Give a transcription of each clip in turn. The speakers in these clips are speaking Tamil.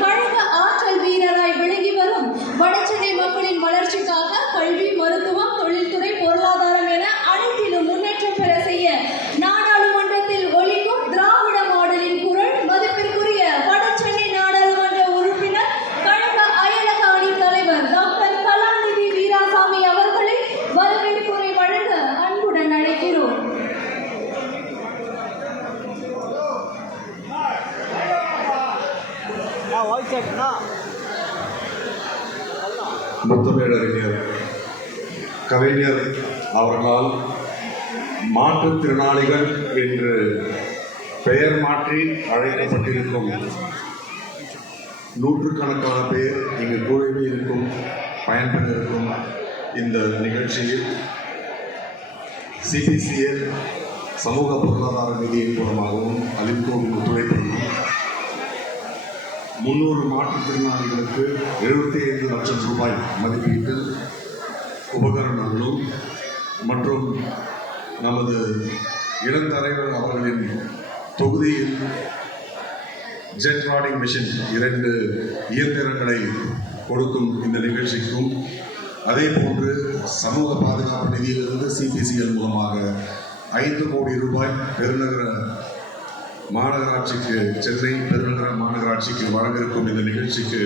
கழக ஆற்றல் வீரராய் விளங்கி வரும் வடசென்னை மக்களின் வளர்ச்சிக்காக முத்தமிழறிஞர் கவிஞர் அவர்களால் மாற்றுத்திறனாளிகள் என்று பெயர் மாற்றி அழைக்கப்பட்டிருக்கும் நூற்றுக்கணக்கான பேர் இங்கு கூடவே இருக்கும் பயன்பெற இருக்கும் இந்த நிகழ்ச்சியில் சிபிசிஎல் சமூக பொருளாதார நிதியின் மூலமாகவும் அலிம்கோவின் ஒத்துழைப்பு முன்னூறு மாற்றுத்திறனாளிகளுக்கு எழுபத்தி ஐந்து லட்சம் ரூபாய் மதிப்பீட்டில் உபகரணங்களும் மற்றும் நமது இளந்தலைவர் அவர்களின் தொகுதியில் ஜெட் ராடிங் மிஷின் இரண்டு இயந்திரங்களை கொடுக்கும் இந்த நிகழ்ச்சிக்கும் அதே போன்று சமூக பாதுகாப்பு நிதியிலிருந்து சிபிசிஎல் மூலமாக ஐந்து கோடி ரூபாய் பெருநகர மாநகராட்சிக்கு சென்னை பெருநகர மாநகராட்சிக்கு வழங்க இருக்கும் இந்த நிகழ்ச்சிக்கு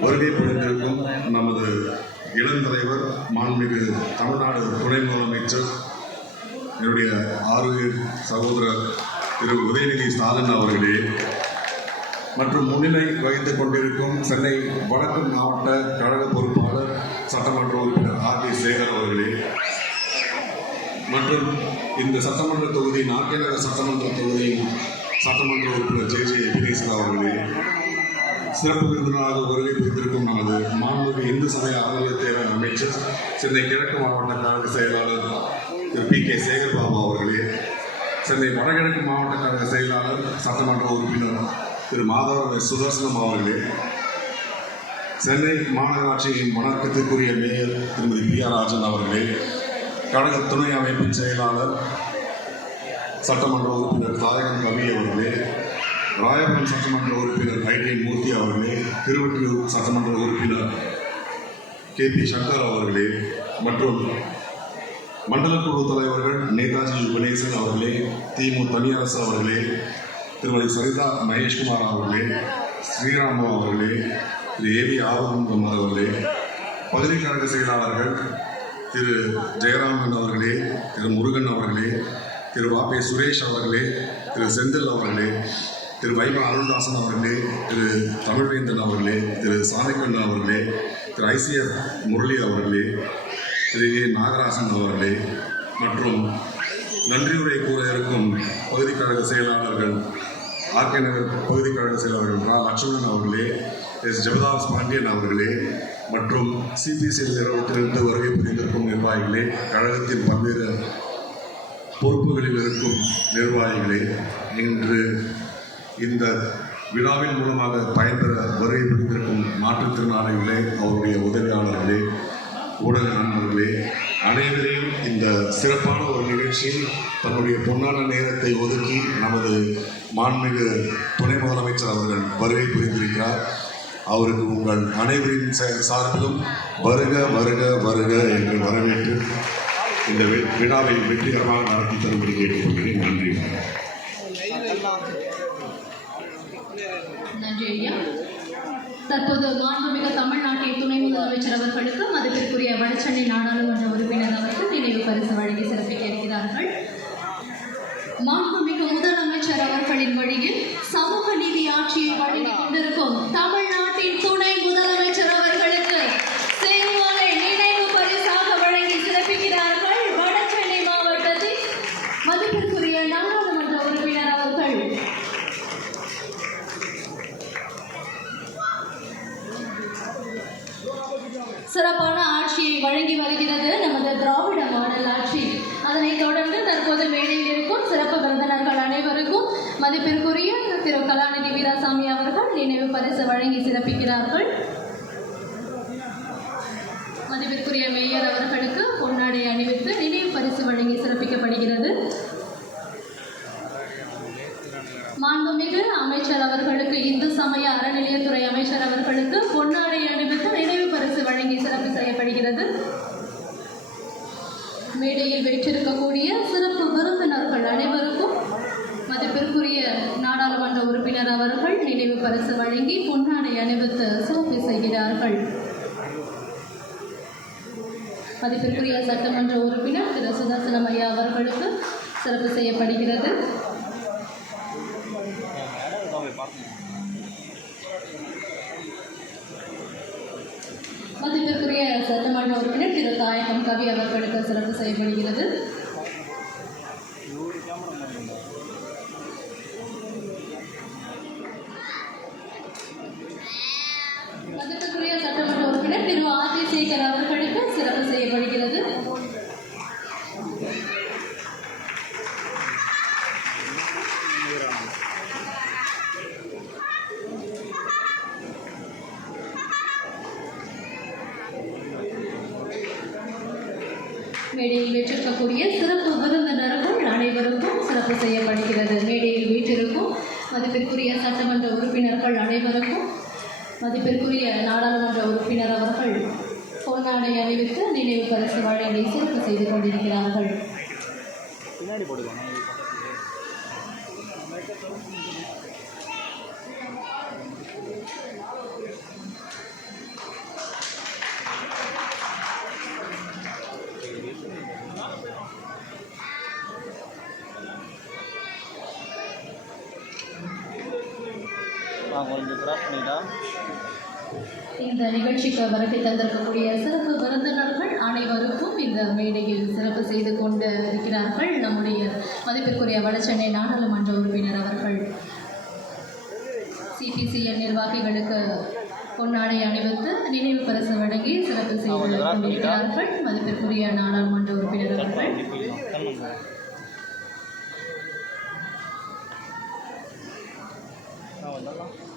வருகை புரிந்திருக்கும் நமது இளந்தலைவர் மாண்புமிகு தமிழ்நாடு துணை முதலமைச்சர் என்னுடைய ஆரோக்கிய சகோதரர் திரு உதயநிதி ஸ்டாலின் அவர்களே. மற்றும் முன்னிலை வகித்துக் கொண்டிருக்கும் சென்னை வடக்கு மாவட்ட கழக பொறுப்பாளர் சட்டமன்ற உறுப்பினர் ஆர் கே சேகர் அவர்களே. மற்றும் இந்த சட்டமன்ற தொகுதி நாட்டியநகர் சட்டமன்ற தொகுதியின் சட்டமன்ற உறுப்பினர் ஜே ஜே எபினேசன் அவர்களே சிறப்பு விருந்தினராக வருகை புரிந்திருக்கும் நமது மாண்புமிகு இந்து சமய அறநிலையத்துறை அமைச்சர் சென்னை கிழக்கு மாவட்ட கழக செயலாளர் திரு பி கே சேகர்பாபு அவர்களே சென்னை வடகிழக்கு மாவட்ட கழக செயலாளர் சட்டமன்ற உறுப்பினர் திரு மாதவ சுதர்சனம் அவர்களே சென்னை மாநகராட்சியின் வணக்கத்திற்குரிய மேயர் திருமதி பி ஆர் ராஜன் அவர்களே கழக துணை அமைப்பின் செயலாளர் சட்டமன்ற உறுப்பினர் தாயகம் கவி அவர்களே ராயபுரம் சட்டமன்ற உறுப்பினர் ஐடி மூர்த்தி அவர்களே திருவற்றியூர் சட்டமன்ற உறுப்பினர் கே பி சங்கர் அவர்களே மற்றும் மண்டல குழு தலைவர்கள் நேதாஜி குணேசன் அவர்களே திமு தனியரசு அவர்களே திருமதி சரிதா மகேஷ்குமார் அவர்களே ஸ்ரீராமு அவர்களே திரு ஏ வி ஆரோக்கியகுமார் அவர்களே பகுதி கழக செயலாளர்கள் திரு ஜெயராமன் அவர்களே திரு முருகன் அவர்களே திரு வாபே சுரேஷ் அவர்களே திரு செந்தில் அவர்களே திரு வைமா அருள்தாசன் அவர்களே திரு தமிழ்வேந்தன் அவர்களே திரு சாமிக்கண்ணன் அவர்களே திரு ஐசிஎஃப் முரளி அவர்களே திரு ஏ நாகராசன் அவர்களே மற்றும் நன்றியுரை கூற இருக்கும் பகுதிக்கழக செயலாளர்கள் ஆர்கே நகர் பகுதிக்கழக செயலாளர்கள் ரா. லட்சுமணன் அவர்களே எஸ். ஜெபதாஸ் பாண்டியன் அவர்களே மற்றும் சிபிசிஎல் நிறுவனத்திலிருந்து வருகை புரிந்திருக்கும் நிர்வாகிகளே கழகத்தின் பல்வேறு பொறுப்புகளில் இருக்கும் நிர்வாகிகளே இன்று இந்த விழாவின் மூலமாக பயன்பெற வருகை புரிந்திருக்கும் மாற்றுத்திறனாளிகளே அவருடைய உதவியாளர்களே ஊடக நண்பர்களே அனைவரையும் இந்த சிறப்பான ஒரு நிகழ்ச்சியில் தன்னுடைய பொன்னான நேரத்தை ஒதுக்கி நமது மாண்புமிகு துணை முதலமைச்சர் அவர்கள் வருகை புரிந்திருக்கிறார். அவருக்கு உங்கள் அனைவரின் சார்பிலும் வருக வருக வருக என்று வரவேற்று இந்த விழாவை வெற்றிகரமாக நடத்தி தரும்படி கேட்டுக்கொள்கிறேன். நன்றி. நன்றி ஐயா. தற்போது மாண்புமிகு தமிழ்நாட்டின் துணை முதலமைச்சர் அவர்களுக்கு மதிப்பிற்குரிய வடசென்னை நாடாளுமன்ற உறுப்பினர் அவர்கள் நினைவு பரிசு வழங்கி சிறப்பிக்க இருக்கிறார்கள். மாண்புமிகு முதலமைச்சர் அவர்களின் வழியில் சமூக நீதி ஆட்சியை வழங்கிக் கொண்டிருக்கும் தமிழ்நாட்டின் துணை சிறப்பு விருந்தினர்கள் அனைவருக்கும் மதிப்பிற்குரிய திரு கலாநிதி வீராசாமி அவர்கள் நினைவு பரிசு வழங்கி சிறப்பிக்கிறார்கள். மதிப்பிற்குரிய மேயர் அவர்களுக்கு பொன்னாடை அணிவித்து நினைவு பரிசு வழங்கி சிறப்பிக்கப்படுகிறது. மாண்புமிகு அமைச்சர் அவர்களுக்கு இந்து சமய அறநிலையத்துறை அமைச்சர் அவர்களுக்கு பொன்னாடை அணிவித்து நினைவு பரிசு வழங்கி சிறப்பு செய்யப்படுகிறது. மேடையில் வைத்திருக்கக்கூடிய சிறப்பு மதிப்பிற்குரிய நாடாளுமன்ற உறுப்பினர் அவர்கள் நினைவு பரிசு வழங்கி பொன்னாடை அணிவித்து சிறப்பு செய்கிறார்கள். மதிப்பிற்குரிய சட்டமன்ற உறுப்பினர் திரு. சுதர்சனம் ஐயா அவர்களுக்கு சிறப்பு செய்யப்படுகிறது. மதிப்பிற்குரிய சட்டமன்ற உறுப்பினர் திரு. தாயகம் கவி அவர்களுக்கு சிறப்பு செய்யப்படுகிறது. மேடையில் வீற்றிருக்கக்கூடிய சிறப்பு விருந்தினர்கள் அனைவருக்கும் சிறப்பு செய்யப்படுகிறது. மேடையில் வீற்றிருக்கும் மதிப்பிற்குரிய சட்டமன்ற உறுப்பினர்கள் அனைவருக்கும் மதிப்பிற்குரிய நாடாளுமன்ற உறுப்பினர் அவர்கள் பொன்னாடை அணிவித்து நினைவு பரிசு வழங்கி சிறப்பு செய்து கொண்டிருக்கிறார்கள். கொஞ்சம் கிராஸ் பண்ணிட்டா இந்த நிகழ்ச்சிக்கு வருகை தந்திருக்கக்கூடிய சிறப்பு விருந்தினர்கள் அனைவருக்கும் இந்த மேடையில் சிறப்பு செய்து கொண்டு இருக்கிறார்கள். நம்முடைய மதிப்பிற்குரிய வடசென்னை நாடாளுமன்ற உறுப்பினர் அவர்கள். சிபிசிஎன் நிர்வாகிகளுக்கு பொன்னாடை அணிவித்து நினைவு பரிசு வழங்கி சிறப்பு செய்து கொண்டிருக்கிறார்கள். மதிப்பிற்குரிய நாடாளுமன்ற உறுப்பினர் அவர்கள். Mình.